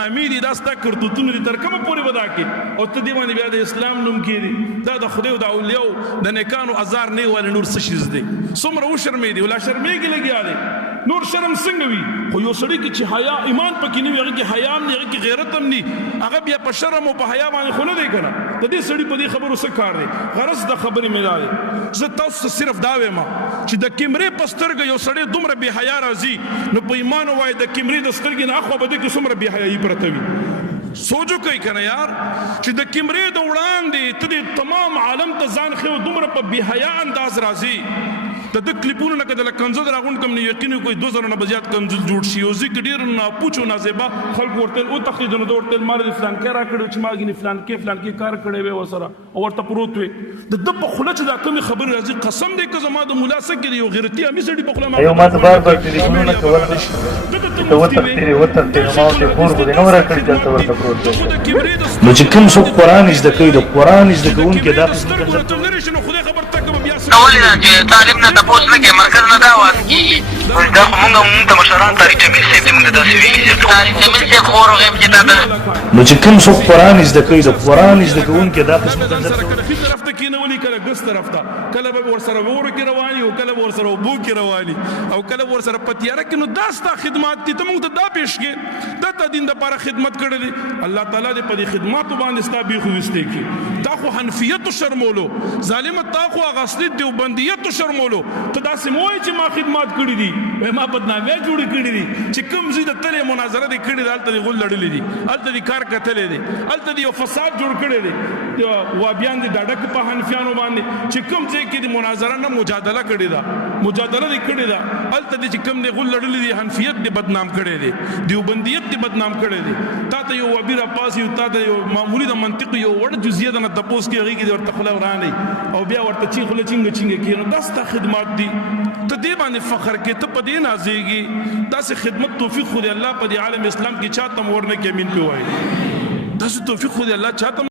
بدنامي دي دا ستا کرتوتونه دي تر کومه پورې ودا کې او ته دې باندې بیا د اسلام نوم کېږي دا د خدای او د اولیاء د نیکانو ازار نه ول نور څه شي دي څومره وشرمې دي ولا شرمېږي لګیا دي نور شرم څنګه وي خو یو سړی کې چې حیا ایمان پکې نه وي هغه کې حیا نه هغه کې غیرت هم نه هغه بیا په شرم او په حیا باندې خو نه دی کنه د دې سړی په دې خبرو څه کار دی غرض د خبرې ملای زه تاسو صرف دا وایم چې د کیمرې په سترګه یو سړی دومره بې حیا راځي نو په ایمان وای د کیمرې د سترګې نه اخوا به د کې څومره بې حیايي پرته وي سوچو کوي کنه یار چې د کیمرې د وړاندې ته د تمام عالم ته ځان خو دومره په بې حیا انداز راځي د کلیپونو نه کده کنزل راغون کم نه یقین کوئی 2000 نه بزیات کنزل جوړ شي او ذکر ډیر نه پوچو نازبا خلق ورته او تخرید نه ورته مال فلان کې را کړو چې ماګی فلان کې کار کړي وي وسره او ورته پروت وي د په خلچ دا کوم خبر راځي قسم دې که زما د مولا سره یو غیرتی امي سړي په خپل ما یو ماته بار ټلیفون نه کول ته وته ما ته پور غو نه ورکړی دلته ورته پروت نو چې کوم څوک قران زده کوي د قران زده کوونکي دا خدای خبر تک بیا اولې چې تعلیم نه تاسو نه کې مرکز نه دا وایي چې دا موږ ته مشران تاریخ جمیل سیب دې موږ داسې ویلي چې تاریخ جمیل سیب خور غیب چې دا نو چې کوم څوک قران زده کوي د قران زده کوونکي دا قسم کله خې طرف ته کینه ولي کله ګس طرف ته کله به ور سره ور کې رواني او کله ور سره بو کې رواني او کله ور سره پتیاره کې نو داستا خدمات دي ته موږ ته دا پیش کې دا ته دین د لپاره خدمت کړې دي الله تعالی دې په دې خدمات باندې ستا خو وسته کې دا خو حنفیت شرمولو ظالمت تا خو غسل دیوبندیت شرمولو ته دا سموي چې ما خدمات کړې دي ما بدنامي جوړ کړې دي چې کوم زید تلې مناظره دي کړې دي الته غول لړلې دي الته دي کار کتلې دي الته دي فساد جوړ کړې دي و بیان دي ډاډک په حنفیانو باندې چې کوم ځای کې دي مناظره نه مجادله کړې ده مجادله دي کړې ده الته دي چې کوم دي غول لړلې دي حنفیت دي بدنام کړې دي دیوبندیت دي بدنام کړې دي تا ته یو وبیره پاسي تا ته یو معمولی د منطق یو وړ جزئیه نه تپوس کې هغه کې ورته خلا ورانه او بیا ورته چی خله چنګ کینو داستا خدمات دي ته دې باندې فخر کې ته په دې نازيږي داسې خدمت توفیق خو دې الله په دې عالم اسلام کې چاته ورنه کې امین په وای داسې توفیق خو دې الله چاته